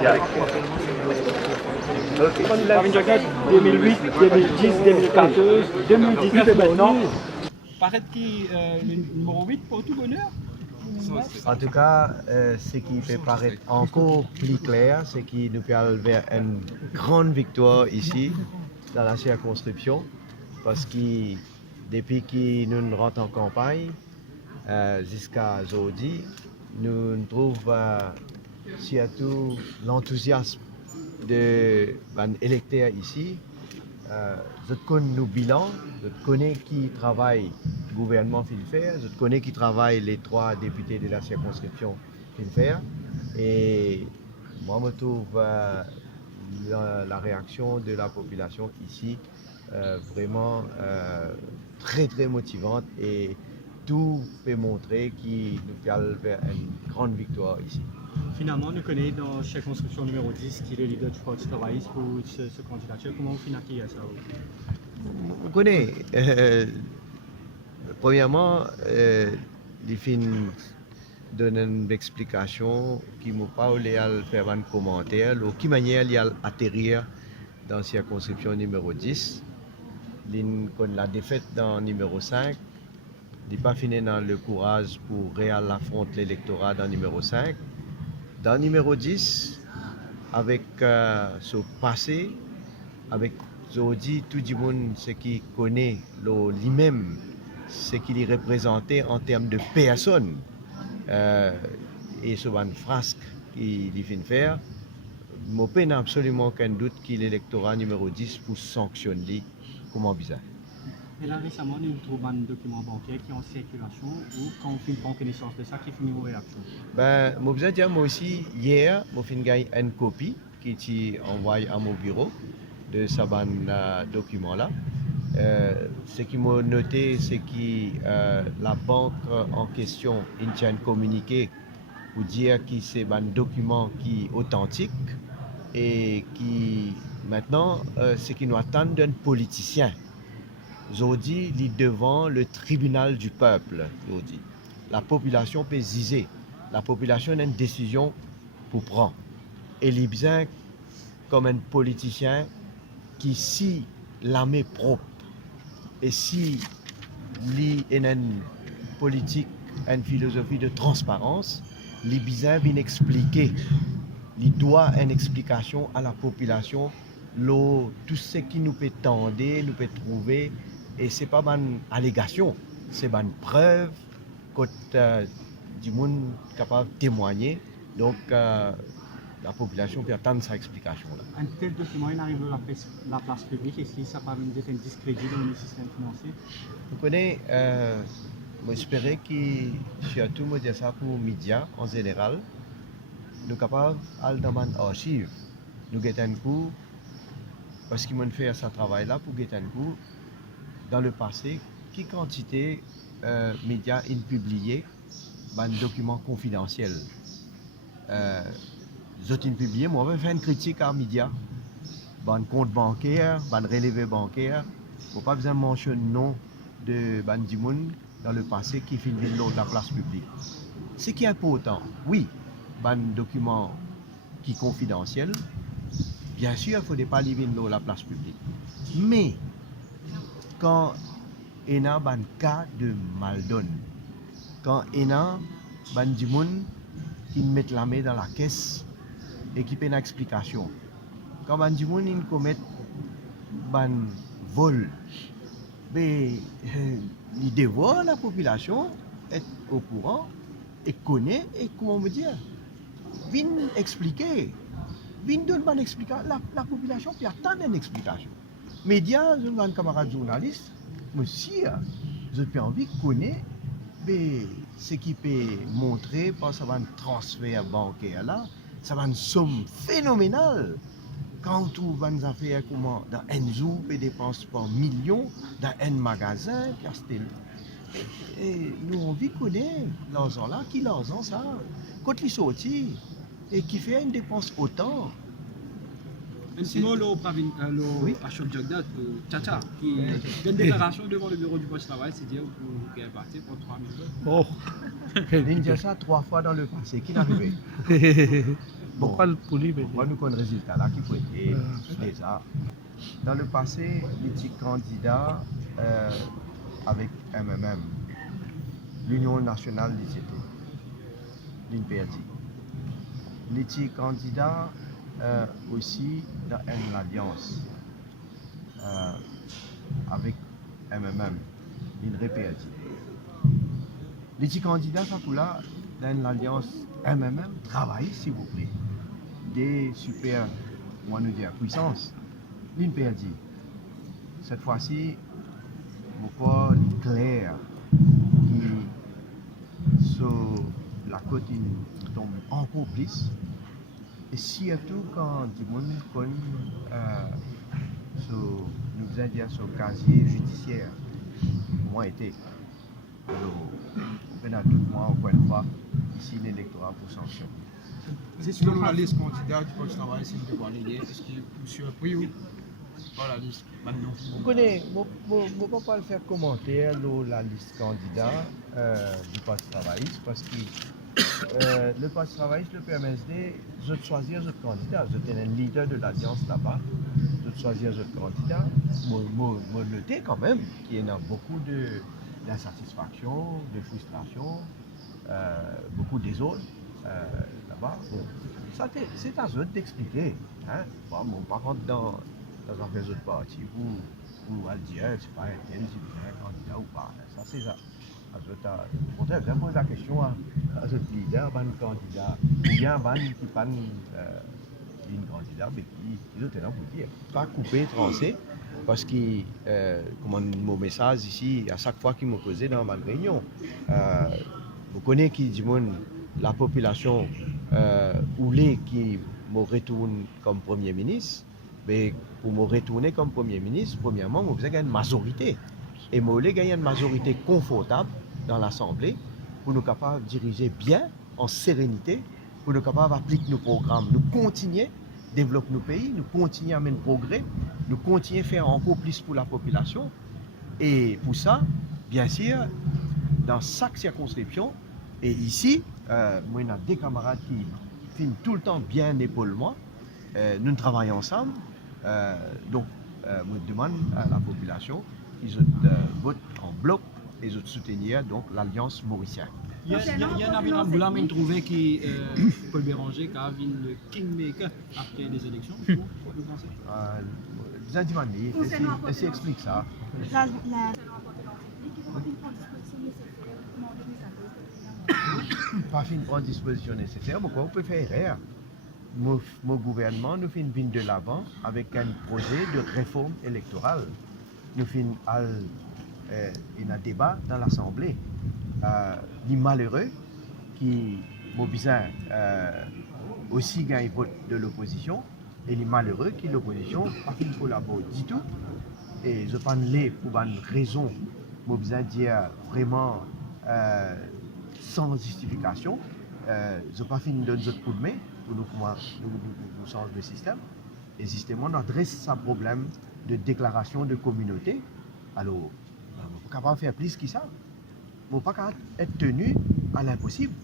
Yeah. Pravin Jagat, 2008, 2010, 2014, 2018 et maintenant. Paraît qui le numéro 8 pour tout bonheur. En tout cas, ce qui peut paraître encore plus clair, c'est qu'il nous peut vers une grande victoire ici, dans la circonscription, parce que depuis que nous rentrons en campagne, jusqu'à aujourd'hui, nous trouvons surtout l'enthousiasme de l'électeur ici. Je connais nos bilans, je connais qui travaille le gouvernement faire, je connais qui travaille les 3 députés de la circonscription faire. Et moi, je trouve la réaction de la population ici vraiment très très motivante et tout peut montrer qu'il nous allons vers une grande victoire ici. Finalement, nous connaissons dans la circonscription numéro 10 qui est le leader du Parti travailliste pour ce candidature. Comment vous finissez ça? On connaît. Premièrement, les films donnent une explication qui m'a pas voulu faire un commentaire, de quelle manière il a atterrir dans la circonscription numéro 10. La défaite dans numéro 5, il n'a pas fini dans le courage pour réel affronter l'électorat dans numéro 5. Dans numéro 10, avec ce passé, avec aujourd'hui tout le monde ce qui connaît lui-même, ce qu'il représentait en termes de personnes et ce une frasque qu'il vient faire, je n'ai absolument aucun doute que l'électorat numéro 10 pour sanctionner comment bizarre. Et là récemment, nous trouvons un document bancaire qui est en circulation ou quand on fait prendre connaissance de ça, qui finit vos réactions? Ben, moi aussi, hier, j'ai gagné une copie qui est envoyée à mon bureau de ce document-là. Ce qui m'a noté, c'est que la banque en question a un communiqué pour dire que c'est un document qui est authentique et qui maintenant, ce qui nous attend d'un politicien. Aujourd'hui, il est devant le tribunal du peuple. Aujourd'hui. La population peut ziser. La population a une décision pour prendre. Et il est bien comme un politicien qui, si l'armée propre et si il a une politique, une philosophie de transparence, il est bien expliquer. Il doit une explication à la population, tout ce qui nous peut tendre, nous peut trouver. Et ce n'est pas une allégation, c'est une preuve que du monde capable de témoigner. Donc, la population peut attendre sa explication. Là. Un tel document, il arrive à la place publique. Est-ce que ça permet d'être un discrédit dans le système financier? Vous connaissez, j'espère que, surtout, je dis ça pour les médias en général, nous sommes capables d'aller dans une archive. Nous avons un coup, parce qu'ils m'ont fait ce travail-là pour gagner un coup. Dans le passé, quelle quantité de médias ont publié un document confidentiel. Ils ont publié, moi, je vais faire une critique à médias, un compte bancaire, un relevé bancaire. Il n'y a pas besoin de mentionner le nom de Bandimoun dans le passé qui filme de la place publique. Ce qui est important, oui, un document qui est confidentiel, bien sûr, il ne faut pas livrer de la place publique. Mais, quand il y a un cas de maldonne, quand il y a des gens qui mettent la main dans la caisse et qui ont une explication, quand des gens commettent un vol, ils devront la population être au courant et connaître et comment me dire, viennent expliquer, viennent donner une explication, la population qui attend une explication. Médias, je suis un camarade journaliste, monsieur, je peux envie de connaître ce qui peut montrer par ça un transfert bancaire là, ça va une somme phénoménale. Quand on trouve une affaire comment dans un jour, on dépense par millions dans un magasin, et nous on veut connaître l'argent là, qui l'argent ça, quand il sorti et qui fait une dépense autant. Sinon, Ashok Jagdat, Tchacha, qui fait une déclaration devant le bureau du poste de travail, c'est dire qu'il est parti pour 3 000 euros. Oh, il dit ça 3 fois dans le passé, qui n'arrivait. Pourquoi le poulet Pourquoi nous avons un résultat là qui peut être déjà. Dans le passé, les petits candidats avec MMM, l'Union nationale des CT, l'INPRD. Les petits candidats aussi dans une alliance avec MMM, l'INRPRD. Les petits candidats, ça pour là, dans l'alliance MMM, travaillent s'il vous plaît. Des super, on va nous dire, puissances. L'INPRD. Cette fois-ci, pourquoi clair qui sur la côte il tombe encore plus. Et surtout quand du monde connaît nous allons dire sur le casier judiciaire, moi été. Alors, on a tout le monde encore une fois ici l'électorat pour sanctionner. C'est selon la liste candidat du poste de travail, c'est une devoir liée. Est-ce qu'il est surpris ou pas la liste maintenant? Vous connaissez, je ne peux pas le faire commentaire la liste candidat du poste de travail parce que le poste de travail, le PMSD, je choisir votre candidat. Je suis un leader de l'alliance là-bas. Je choisir votre candidat. Je noter quand même qu'il y a beaucoup d'insatisfaction, de frustration, beaucoup de désordre. Là-bas, bon, c'est à eux d'expliquer. Hein? Bon, par contre, dans un réseau de parti, vous allez dire, c'est pas un tel, c'est bien un candidat ou pas. Ça, c'est ça. Au contraire, vous posez la question à ce leader, un candidat, ou bien un qui pas une candidat, mais qui est là pour dire. Pas couper, trancher, parce que, comme mon message ici, à chaque fois qu'il me posait dans ma réunion, vous connaissez qui dit la population ou les qui me retourne comme Premier ministre, mais pour me retourner comme Premier ministre, premièrement, vous avez une majorité. Et vous voulez gagner une majorité confortable dans l'Assemblée pour nous capables de diriger bien, en sérénité, pour nous capables d'appliquer nos programmes, nous continuer à développer nos pays, nous continuer à mener le progrès, nous continuer à faire encore plus pour la population. Et pour ça, bien sûr, dans chaque circonscription, et ici, moi, il y a des camarades qui filment tout le temps bien épaulement. Nous travaillons ensemble. Donc, je demande à la population qu'ils votent en bloc et ils soutenir donc l'Alliance mauricienne. Il y a un avenant Boulam qui trouvait que Paul Béranger qui a vu le kingmaker après les élections. Vous pensez? Vous avez demandé, est-ce explique ça? Pas fin prendre disposition nécessaire, mais quoi, on peut faire erreur. Mon gouvernement nous fait une ligne de l'avant avec un projet de réforme électorale. Nous faisons un débat dans l'Assemblée. Les malheureux qui ont besoin aussi gagner le vote de l'opposition et les malheureux qui l'opposition pas fait collaborer du tout. Et je parle pour une raison, j'ai besoin de dire vraiment sans justification. Je pas fait une donne de coup de main pour nous changer le système. Et justement, on adresse ce problème de déclaration de communauté. Alors, on ne peut pas faire plus que ça. On ne peut pas être tenu à l'impossible.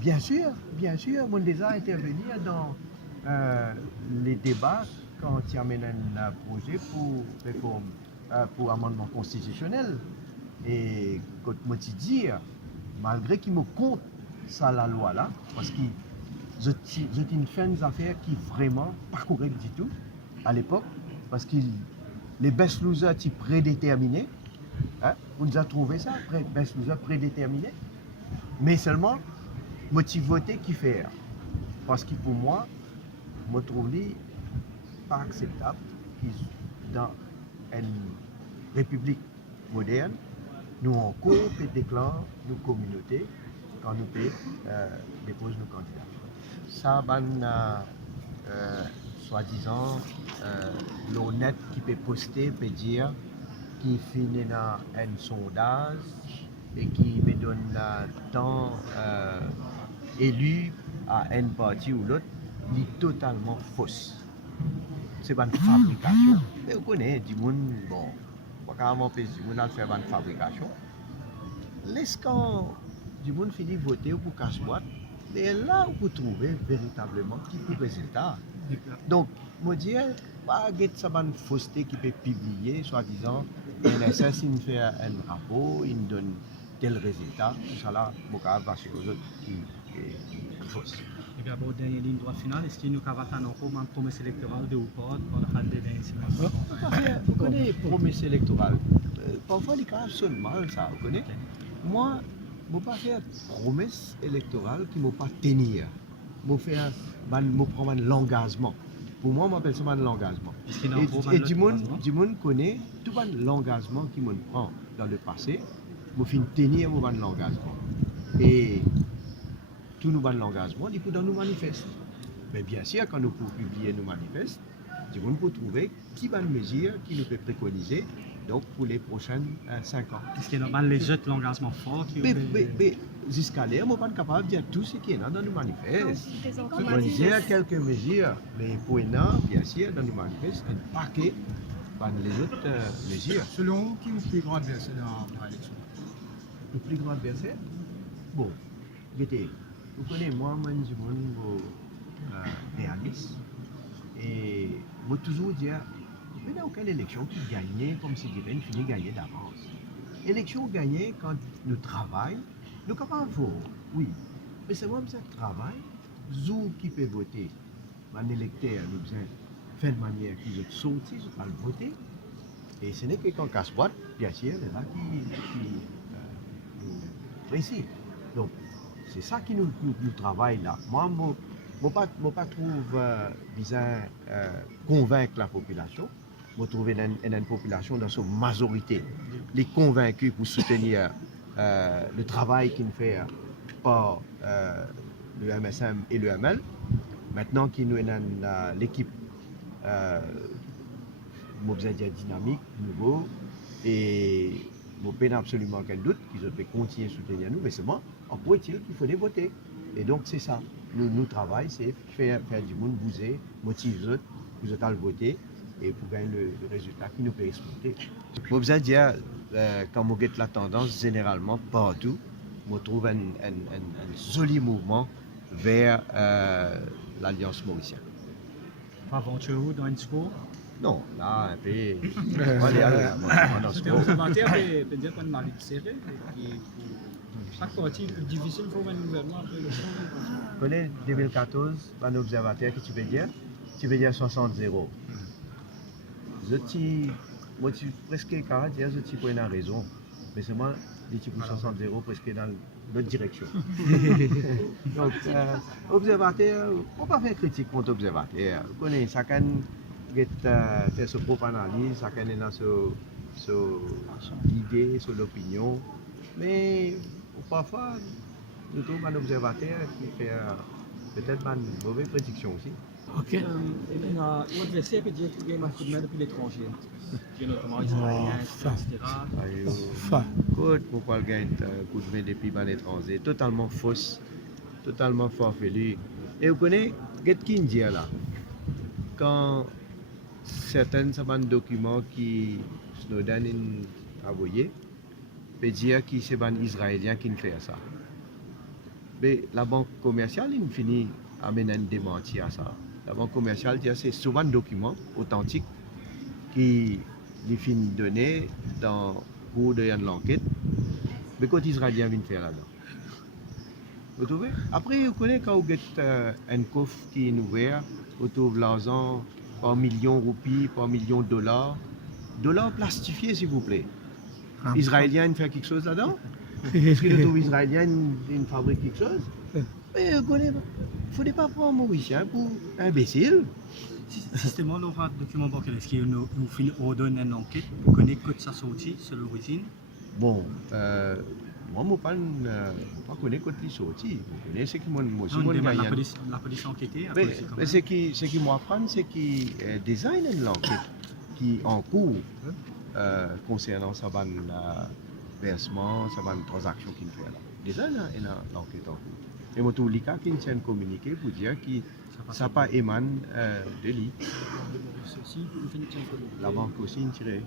Bien sûr, on a déjà intervenu dans les débats quand il y a un projet pour réforme, pour amendement constitutionnel. Et quand je te dis, malgré qu'il me compte ça la loi là, parce que je fais une affaire qui vraiment pas correcte du tout à l'époque, parce que les best losers étaient prédéterminés. Hein? On nous a trouvé ça, best losers prédéterminés. Mais seulement, moi, je voté qui faire. Parce que pour moi, je trouve pas acceptable que dans une république moderne, nous encore déclarons nos communautés quand nous déposons nos candidatures. Ça, soi-disant, l'honnête qui peut poster, peut dire qu'il finit dans un sondage et qui me donne tant élu à un parti ou l'autre, il est totalement fausse. C'est une fabrication. Mais vous connaissez, du monde, bon, pas carrément du monde à faire une fabrication. Laisse quand du monde finit voter pour cache-boîte, mais là où vous trouvez véritablement qui peut résultat. Donc, moi dis, pas get ça une fausseté qui peut publier, soi-disant, NSS il fait un rapport, il donne tel résultat, tout ça là, mon cas va chez aux autres qui fausse. Et puis, pour dernière ligne droite finale, est-ce qu'il nous a fait encore une promesse électorale de ou pas pour la fin de l'année? Vous connaissez promesse électorale. Parfois, les cas sonnent mal, ça, vous connaissez. Moi, je ne pas faire promesse électorale qui ne m'a pas tenir. Je prends l'engagement. Pour moi, on m'appelle ça l'engagement. Et du monde connaît tout l'engagement qui me prend dans le passé. Je finis tenir mon l'engagement. Et tout nous l'engagement, du coup, dans nos manifestes. Mais bien sûr, quand nous pouvons publier nos manifestes, du monde peut trouver qui va une mesure qui nous peut préconiser donc pour les prochaines 5 ans. Est-ce qu'il y a normal les autres l'engagement fort qui Mais jusqu'à là, je ne suis pas capable de dire tout ce qui est dans nos manifestes. On dire quelques mesures, mais pour nous, bien sûr, dans nos manifestes, un paquet les autres mesures. Selon vous, qui est le plus grand adversaire dans l'élection? Le plus grand adversaire? Bon, écoutez, vous connaissez, moi, je suis réaliste. Et je toujours dire, il n'y a aucune élection qui gagne comme si dirait une finit gagner d'avance. Élection gagnée quand nous travaillons, nous sommes capables de faire, oui. Mais c'est moi qui travaille, zou qui peut voter, un électeur nous besoin faire de manière qu'ils soient sortis, ils pas le voter. Et ce n'est que quand casse-boîte, bien sûr, c'est là qui nous réussit. Donc, c'est ça qui nous travaille là. Moi, je ne pas trouve besoin convaincre la population. Je trouve une population dans sa majorité, les convaincus pour soutenir le travail qu'il fait par le MSM et le ML. Maintenant qu'il nous est l'équipe dynamique, nouveau, et je n'ai absolument aucun doute qu'ils ont continuer à soutenir nous, mais c'est moi, en quoi est-il qu'il faut les voter? Et donc c'est ça, nous travaillons, c'est faire du monde bouger, motiver les autres, vous êtes à le voter, et pour gagner le résultat qui nous peut exploiter. Je vous dire, quand on regarde la tendance, généralement, partout, on trouve un joli mouvement vers l'Alliance mauricienne. Pas aventureux dans une score? Non, là, un peu. C'était observateur, peut dire qu'on a lutte serrée. Chaque partie est difficile pour un gouvernement après l'élection. Vous connaissez 2014, un observateur qui tu veux dire? Tu veux dire 60-0. Moi, tu presque quand dire, je pour une raison. Mais c'est moi, je dis pour 60-0 presque dans l'autre direction. Donc, observateur, on ne peut pas faire critique contre observateur. Vous connaissez, chacun fait sa propre analyse, chacun est dans son idée, son opinion. Mais parfois, nous trouvons un observateur qui fait peut-être une mauvaise prédiction aussi. Ok. L'adversaire peut dire qu'il gagne un coup de main depuis l'étranger. Notamment israélien, etc. Écoute, pourquoi il gagne un coup de main depuis l'étranger? Totalement fausse, totalement farfelu. Et vous connaissez, qu'est-ce qu'il dit là? Quand certains documents qui Snowden a envoyés, peut dire que c'est un Israélien qui fait ça. Mais la banque commerciale, il finit à mener un démenti à ça. La banque commerciale dit que c'est souvent un document authentique qui finit donné dans le cours de l'enquête. Mais quand les Israéliens viennent faire là-dedans. Vous trouvez? Après, vous connaissez quand vous avez un coffre qui est ouvert, vous trouvez l'argent par millions de roupies, par millions de dollars. Dollars plastifiés, s'il vous plaît. Israélien fait quelque chose là-dedans? Est-ce que le trouve israélien fabrique quelque chose? Mais vous connaissez, il ne faudrait pas prendre un Mauricien pour imbécile. Systématiquement, dans le document bancaire, est-ce qu'il nous ordonne une enquête pour connaître que ça sorti sur l'origine? Bon, moi, je ne pas connaître que c'est sorti. Je connais ce qui m'a la police enquêtée. Mais ce qui m'apprend, c'est qu'il design l'enquête qui est en cours concernant sa versement, sa transaction qu'il fait là. Déjà, il y a l'enquête en cours. Et moi, tout le cas, qui tient communiqué pour dire que ça pas émane de lui. La banque aussi, tiré.